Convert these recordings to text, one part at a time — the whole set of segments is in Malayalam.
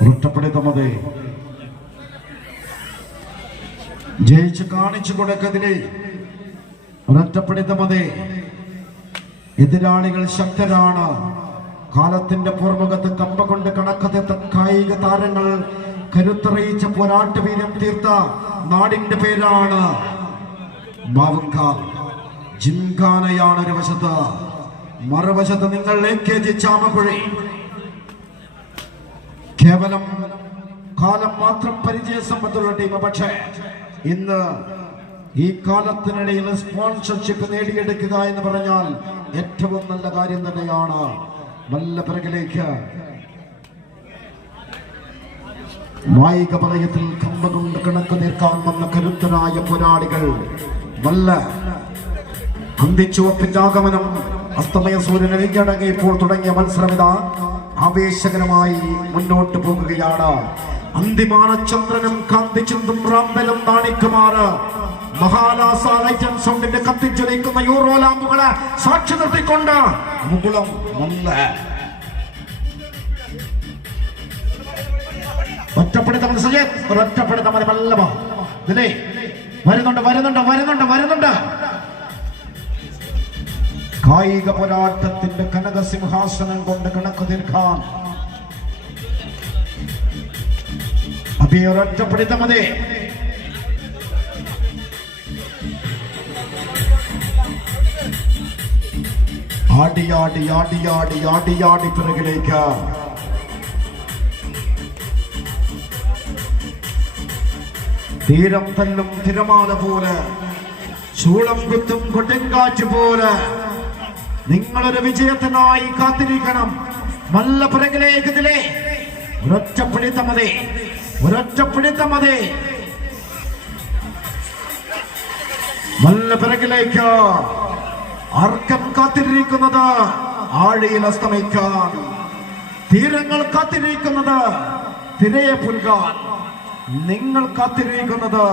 വൃത്തപ്പെടുത്തുന്നത് ജയിച്ച് കാണിച്ചു കൊടുക്കതിലെ ഒരൊറ്റപ്പെടുത്തുന്നത് എതിരാളികൾ ശക്തരാണ്. കാലത്തിന്റെ പുറമുഖത്ത് കമ്പ കൊണ്ട് കണക്കത്തെ കായിക താരങ്ങൾ കരുത്തറിയിച്ച പോരാട്ടവീര്യം തീർത്ത നാടിന്റെ പേരാണ് ജിംഖാനയാണ് ഒരു വശത്ത്. മറുവശത്ത് നിങ്ങൾ എ കെ ജി കേവലം കാലം മാത്രം പരിചയ സമ്പത്തുള്ള ടീം പക്ഷേ ഇന്ന് ഈ കാലത്തിനിടയിൽ സ്പോൺസർഷിപ്പ് നേടിയെടുക്കുക എന്ന് പറഞ്ഞാൽ ഏറ്റവും നല്ല കാര്യം തന്നെയാണ്. നല്ല പിറകിലേക്ക്. മായിക പറയത്തിൽ കമ്പ കൊണ്ട് കണക്ക് നീർക്കാൻ വന്ന കരുത്തനായ പോരാളികൾ നല്ല അന്തിച്ചുവപ്പിന്റെ ആഗമനം അസ്തമയ സൂര്യൻ എരിഞ്ഞടങ്ങിയപ്പോൾ തുടങ്ങിയ മത്സരമിത. ആവേശകരമായി മുന്നോട്ട് പോകുകയാണ്. അന്തിമാന ചന്ദ്രനും കാന്തിച്ചുന്തും റാമ്പലും നാണിക്കുമാറ് മഹാലാസ സൗണ്ടിന്റെ കത്തിച്ചൊലിക്കുന്ന യൂറോ ലാമ്പുകളെ സാക്ഷി നിർത്തിക്കൊണ്ട് മുകുളം നല്ല ഒറ്റപ്പെടുത്ത സജയ് ഒരൊറ്റപ്പെടുത്ത ഇതിലേ വരുന്നുണ്ട് വരുന്നുണ്ട് വരുന്നുണ്ട് വരുന്നുണ്ട്. കായിക പോരാട്ടത്തിന്റെ കനകസിംഹാസനം കൊണ്ട് കണക്ക് തീർക്കാൻ അഭിയൊരൊറ്റപ്പെടുത്ത മതി. ആടിയാടി ആടിയാടി ആടിയാടി പിറകിലേക്ക്. തീരം തല്ലും തിരമാല പോലെ ചൂളം കുത്തും കൊട്ടിൻകാറ്റ് പോലെ നിങ്ങളൊരു വിജയത്തിനായി കാത്തിരിക്കണം. നല്ല പിറകിലേക്ക് ഇതിലേ. ഒരൊറ്റ പിടിത്ത മതി ഒരൊറ്റ പിടിത്ത മതി അർക്കം കാത്തിരിക്കുന്നത് ആഴിയിൽ അസ്തമിക്കാൻ. തീരങ്ങൾ കാത്തിരിക്കുന്നത് തിരയെ പുൽകാൻ. നിങ്ങൾ കാത്തിരിക്കുന്നത്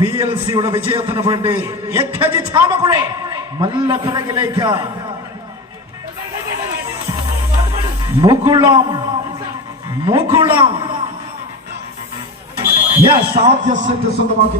പി എൽ സിയുടെ വിജയത്തിന് വേണ്ടി. എക്കജി ചാമക്കുഴെ നല്ല പിറകിലേക്ക് മുകുളം മുകുളം യെസ് ആദ്യ സെറ്റ് സ്വന്തമാക്കി